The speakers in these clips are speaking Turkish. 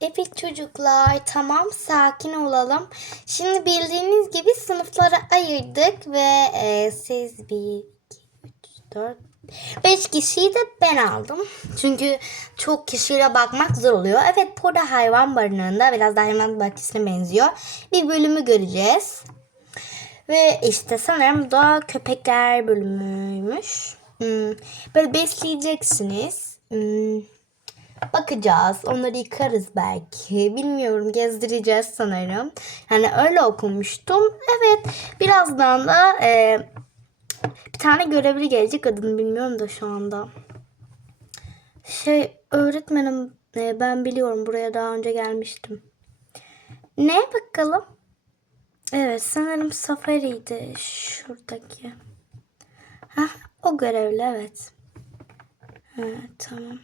Evet çocuklar tamam sakin olalım. Şimdi bildiğiniz gibi sınıflara ayırdık ve e, siz bir, iki, üç, dört, beş kişiyi de ben aldım. Çünkü çok kişiyle bakmak zor oluyor. Evet burada hayvan barınağında biraz da hayvan bahçesine benziyor. Bir bölümü göreceğiz. Ve işte sanırım da köpekler bölümüymüş. Hmm, Böyle besleyeceksiniz. Hmm, Bakacağız. Onları yıkarız belki. Bilmiyorum. Gezdireceğiz sanırım. Yani öyle okumuştum. Evet. Birazdan da e, bir tane görevli gelecek. Adını bilmiyorum da şu anda. Şey öğretmenim e, ben biliyorum. Buraya daha önce gelmiştim. Ne bakalım? Evet sanırım Safari'ydi şuradaki. Hah, o görevli evet. Evet tamam.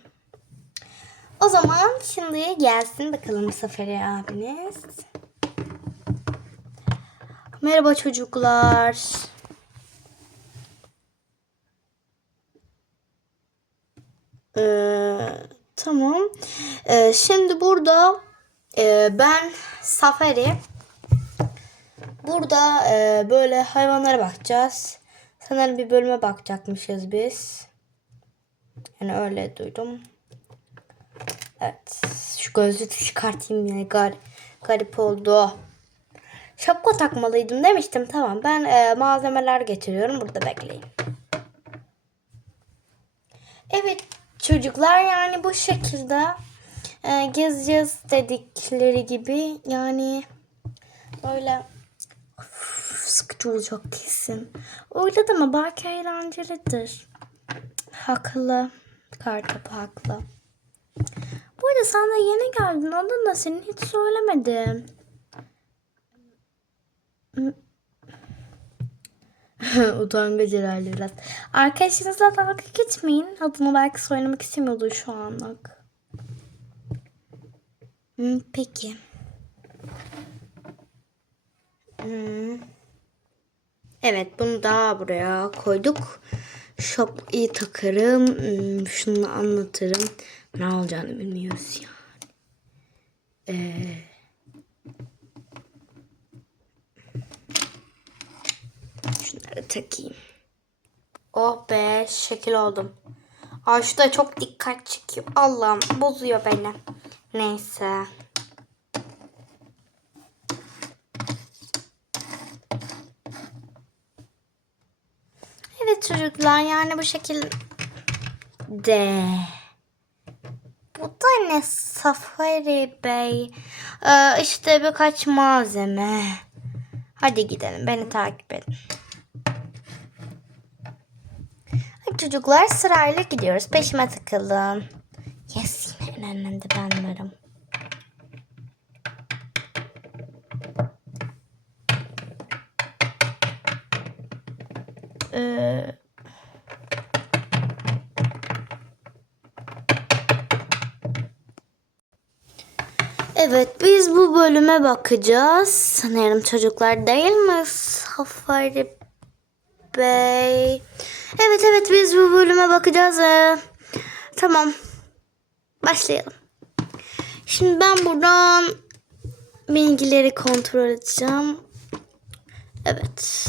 O zaman şimdi gelsin bakalım Safari abiniz. Merhaba çocuklar. Ee, tamam. Ee, şimdi burada e, ben Safari. Burada e, böyle hayvanlara bakacağız. Sanırım bir bölüme bakacakmışız biz. Yani öyle duydum. Evet. Şu gözlüğü çıkartayım yine. Gar garip oldu. Şapka takmalıydım demiştim. Tamam. Ben e, malzemeler getiriyorum. Burada bekleyin. Evet çocuklar yani bu şekilde e, gezeceğiz dedikleri gibi yani böyle Üf, sıkıcı olacak kesin. Öyle deme belki eğlencelidir. Haklı. Kartopu haklı. Bu arada sen de yeni geldin. Ondan da senin hiç söylemedim. Utangaç herhalde biraz. Arkadaşınızla dalga geçmeyin. Adını belki söylemek istemiyordu şu anlık. Hmm, peki. Hmm. Evet bunu daha buraya koyduk. Şapkayı takarım. Hmm, Şunu anlatırım. Ne olacağını bilmiyoruz yani. Ee, şunları takayım. Oh be şekil oldum. Ay şu da çok dikkat çekiyor. Allah'ım bozuyor beni. Neyse. Evet çocuklar yani bu şekilde bu da ne Safari Bey? Ee, işte birkaç malzeme. Hadi gidelim beni takip edin. Çocuklar sırayla gidiyoruz. Peşime takılın. Yes yine en önünde ben varım. Ee, bu bölüme bakacağız. Sanırım çocuklar değil mi? Safari Bey. Evet evet biz bu bölüme bakacağız. Ee, tamam. Başlayalım. Şimdi ben buradan bilgileri kontrol edeceğim. Evet.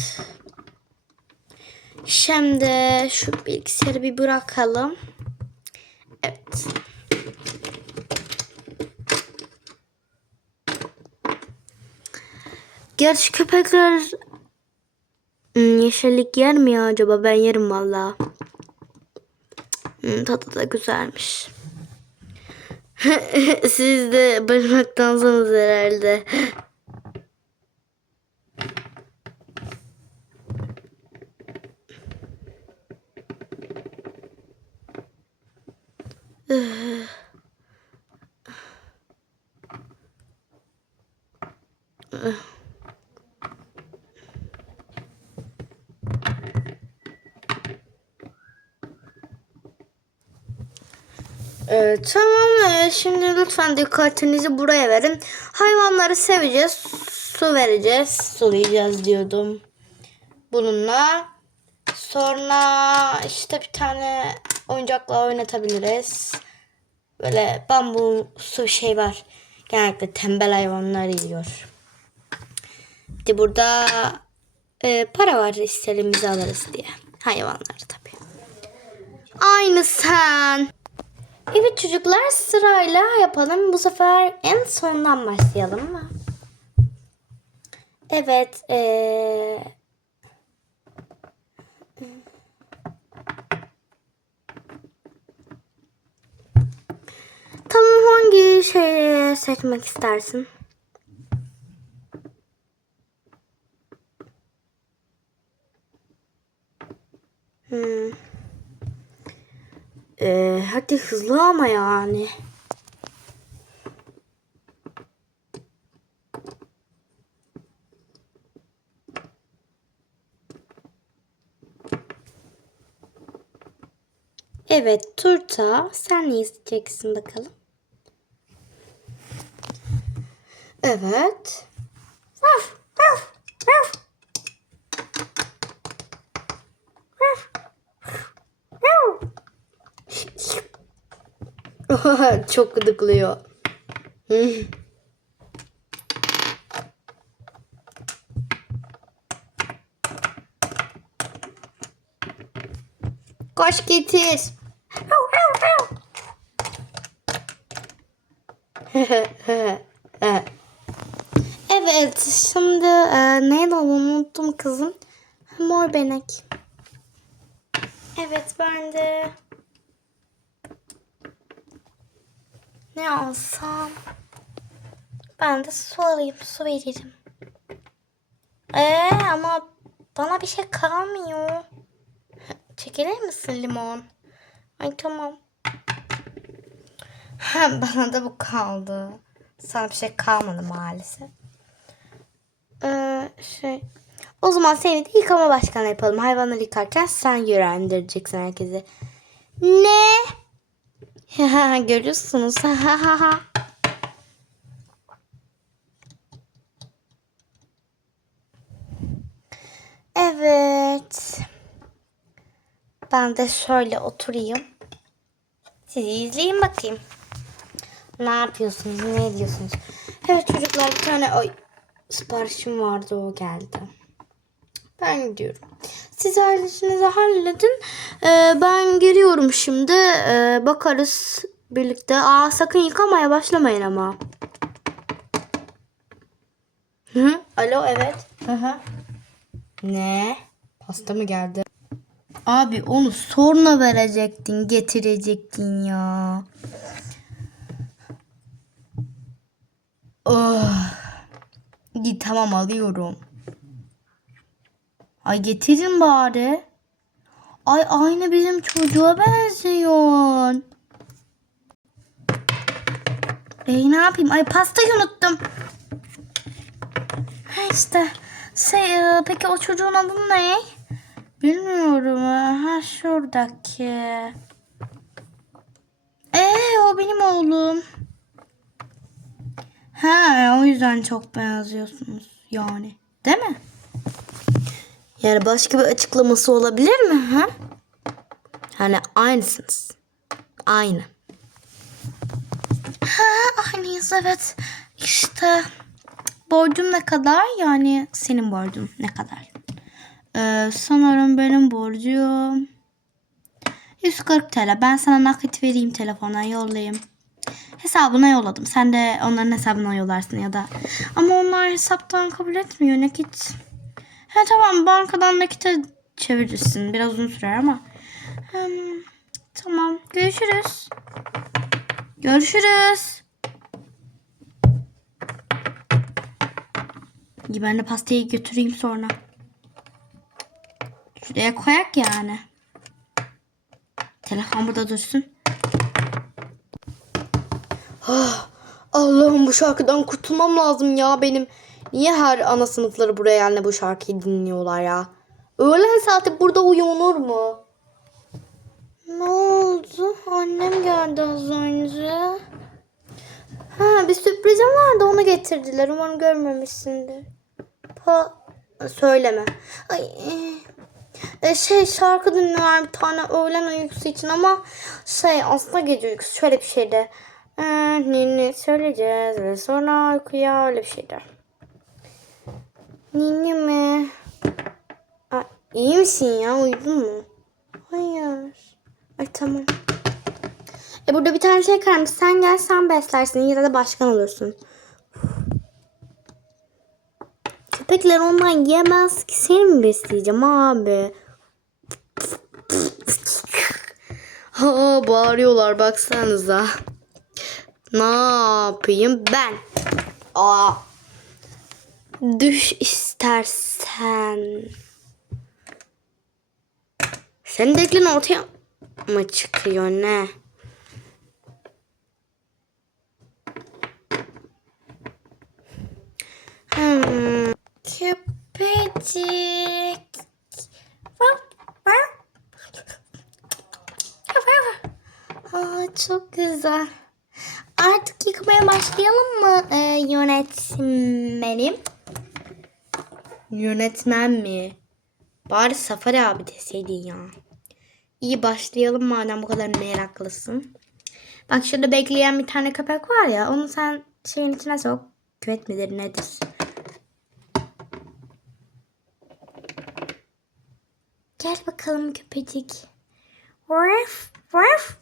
Şimdi şu bilgisayarı bir bırakalım. Evet. Gerçi köpekler hmm, yeşillik yer mi ya acaba? Ben yerim valla. Hmm, tadı da güzelmiş. Siz de barınaktansınız herhalde. Ee, tamam ee, şimdi lütfen dikkatinizi buraya verin. Hayvanları seveceğiz. Su vereceğiz. Sulayacağız diyordum. Bununla. Sonra işte bir tane oyuncakla oynatabiliriz. Böyle bambu su şey var. Genellikle tembel hayvanlar yiyor. Bir de burada e, para var istediğimizi alırız diye. Hayvanlar tabii. Aynı sen. Evet çocuklar sırayla yapalım. Bu sefer en sondan başlayalım mı? Evet. Ee... Tamam hangi şeyi seçmek istersin? Hmm. Ee, hadi hızlı ama yani. Evet turta sen ne isteyeceksin bakalım. Evet. Çok gıdıklıyor. Koş getir. evet şimdi e, neydi o unuttum kızım. Mor benek. Evet ben de ne alsam ben de su alayım su veririm. Ee, ama bana bir şey kalmıyor. Çekilir misin limon? Ay tamam. Bana da bu kaldı. Sana bir şey kalmadı maalesef. Ee, şey. O zaman seni de yıkama başkanı yapalım. Hayvanları yıkarken sen yönlendireceksin herkese. Ne? Görüyorsunuz. evet. Ben de şöyle oturayım. Sizi izleyin bakayım. Ne yapıyorsunuz? Ne ediyorsunuz? Evet çocuklar bir tane ay, siparişim vardı o geldi. Ben gidiyorum. Siz ailenizi halledin. Ee, ben geliyorum şimdi. Ee, bakarız birlikte. Aa sakın yıkamaya başlamayın ama. Hı? Alo evet. Hı hı. Ne? Pasta mı geldi? Abi onu sonra verecektin, getirecektin ya. Oh. İyi tamam alıyorum. Ay getirin bari. Ay aynı bizim çocuğa benziyor. Ey ne yapayım? Ay pastayı unuttum. Ha işte. Şey, e, peki o çocuğun adı ne? Bilmiyorum. Ha şuradaki. Ee o benim oğlum. Ha o yüzden çok benziyorsunuz yani. Değil mi? Yani başka bir açıklaması olabilir mi? Ha? Hani aynısınız. Aynı. Ha aynıyız evet. İşte borcum ne kadar? Yani senin borcun ne kadar? Ee, sanırım benim borcum 140 TL. Ben sana nakit vereyim telefona yollayayım. Hesabına yolladım. Sen de onların hesabına yollarsın ya da. Ama onlar hesaptan kabul etmiyor nakit. He tamam bankadan nakite çevirirsin. Biraz uzun sürer ama. Hmm, tamam görüşürüz. Görüşürüz. İyi, Ben de pastayı götüreyim sonra. Şuraya koyak yani. Telefon burada dursun. Ah, Allah'ım bu şarkıdan kurtulmam lazım ya benim. Niye her ana sınıfları buraya yani bu şarkıyı dinliyorlar ya? Öğlen saati burada uyunur mu? Ne oldu? Annem geldi az önce. Ha bir sürprizim vardı onu getirdiler. Umarım görmemişsindir. Pa söyleme. Ay, e, şey şarkı dinliyorlar bir tane öğlen uykusu için ama şey aslında gece uykusu şöyle bir şeydi. Ee, ninni söyleyeceğiz ve sonra uykuya öyle bir şeyler. Ninni mi? Aa, iyi misin ya? Uyudun mu? Hayır. Ay tamam. E burada bir tane şey kalmış. Sen gel sen beslersin ya da başkan olursun. Köpekler ondan yemez ki. Seni mi besleyeceğim abi? Ha, bağırıyorlar baksanıza. Ne yapayım ben? Aa. Düş istersen. Senin deklin ortaya mı çıkıyor ne? Hmm. Köpecik. Aa, çok güzel. Artık yıkmaya başlayalım mı e, yönetmenim? Yönetmen mi? Bari Safari abi deseydin ya. İyi başlayalım madem bu kadar meraklısın. Bak şurada bekleyen bir tane köpek var ya. Onu sen şeyin içine sok. Küvet midir nedir? Gel bakalım köpecik. Raf, raf.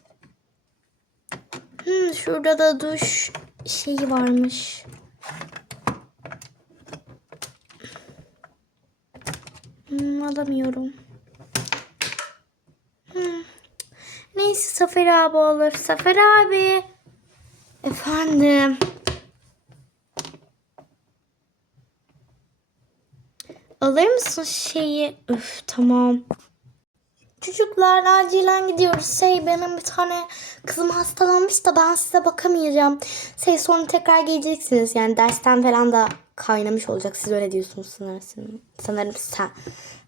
Hmm, şurada da duş şeyi varmış. Hmm, alamıyorum. Hmm. Neyse Zafer abi olur. Zafer abi. Efendim. Alır mısın şeyi? Üf tamam. Çocuklar acilen gidiyoruz. Şey benim bir tane kızım hastalanmış da ben size bakamayacağım. Şey sonra tekrar geleceksiniz. Yani dersten falan da kaynamış olacak. Siz öyle diyorsunuz sanırım. Sanırım sen.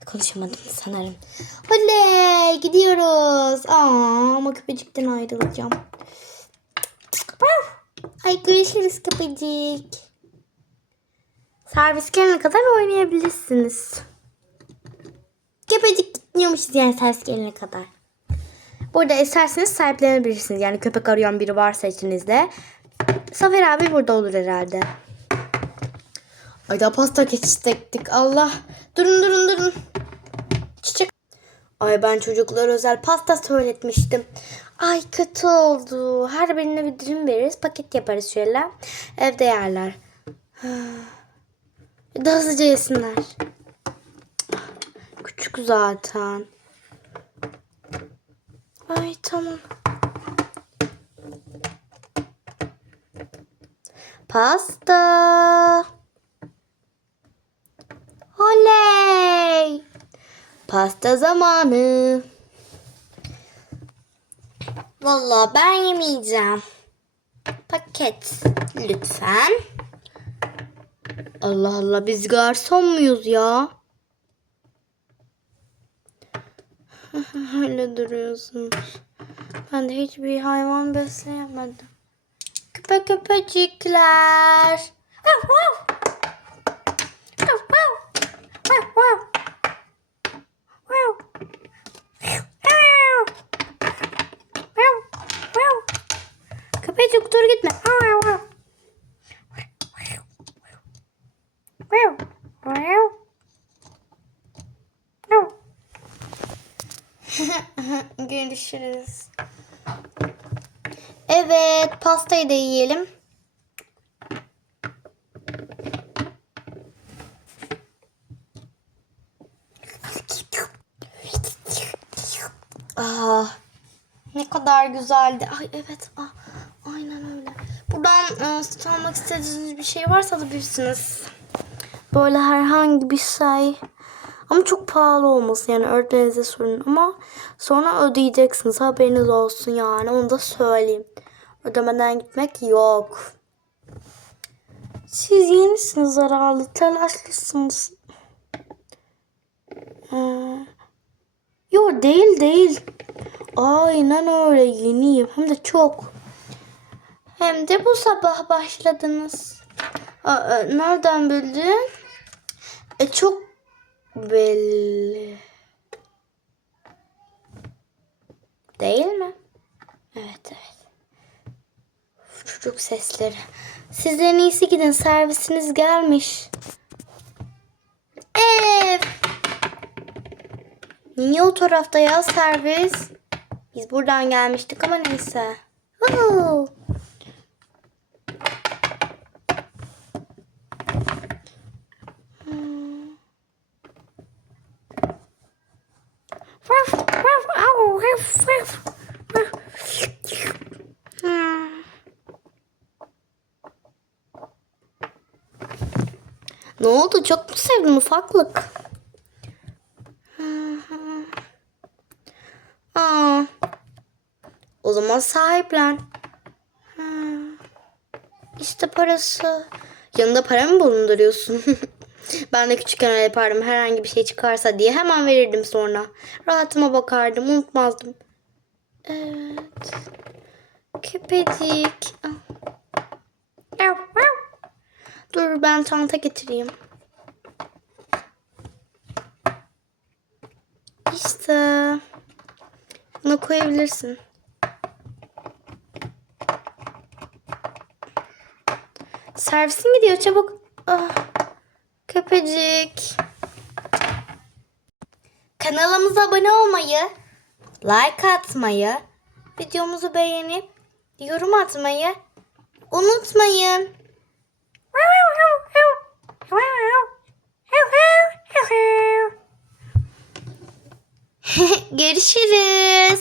Konuşamadım sanırım. Oley gidiyoruz. Aa, ama köpecikten ayrılacağım. Ay görüşürüz köpecik. Servis gelene kadar oynayabilirsiniz. Köpecik gitmiyormuşuz yani servis gelene kadar. Burada isterseniz sahiplenebilirsiniz. Yani köpek arayan biri varsa içinizde. Zafer abi burada olur herhalde. Ay da pasta geçecektik. Allah. Durun durun durun. Çiçek. Ay ben çocuklar özel pasta söyletmiştim. Ay kötü oldu. Her birine bir dilim veririz. Paket yaparız şöyle. Evde yerler. De hızlıca yesinler. Küçük zaten. Ay tamam. Pasta. Oley. Pasta zamanı. Vallahi ben yemeyeceğim. Paket lütfen. Allah Allah biz garson muyuz ya? Öyle duruyorsunuz. Ben de hiçbir hayvan besleyemedim. Köpek köpecikler. Görüşürüz. Evet, pastayı da yiyelim. Ah, ne kadar güzeldi. Ay evet, ah, aynen öyle. Buradan e, süt almak istediğiniz bir şey varsa alabilirsiniz. Böyle herhangi bir şey. Ama çok pahalı olması yani öğretmeninize sorun ama sonra ödeyeceksiniz haberiniz olsun yani onu da söyleyeyim. Ödemeden gitmek yok. Siz yenisiniz zararlı telaşlısınız. Hmm. Yok değil değil. Aynen öyle yeniyim hem de çok. Hem de bu sabah başladınız. Aa, nereden bildin? E çok belli. Değil mi? Evet evet. Çocuk sesleri. Siz en iyisi gidin servisiniz gelmiş. Ev. Niye o tarafta ya servis? Biz buradan gelmiştik ama neyse. Oo. Hmm. Hmm. Çok mu sevdin ufaklık? Aa. O zaman sahiplen. Hı. İşte parası. Yanında para mı bulunduruyorsun? ben de küçükken öyle yapardım. Herhangi bir şey çıkarsa diye hemen verirdim sonra. Rahatıma bakardım. Unutmazdım. Evet. Köpecik. Dur ben çanta getireyim. İşte. Bunu koyabilirsin. Servisin gidiyor çabuk. Ah, köpecik. Kanalımıza abone olmayı, like atmayı, videomuzu beğenip yorum atmayı unutmayın. Görüşürüz.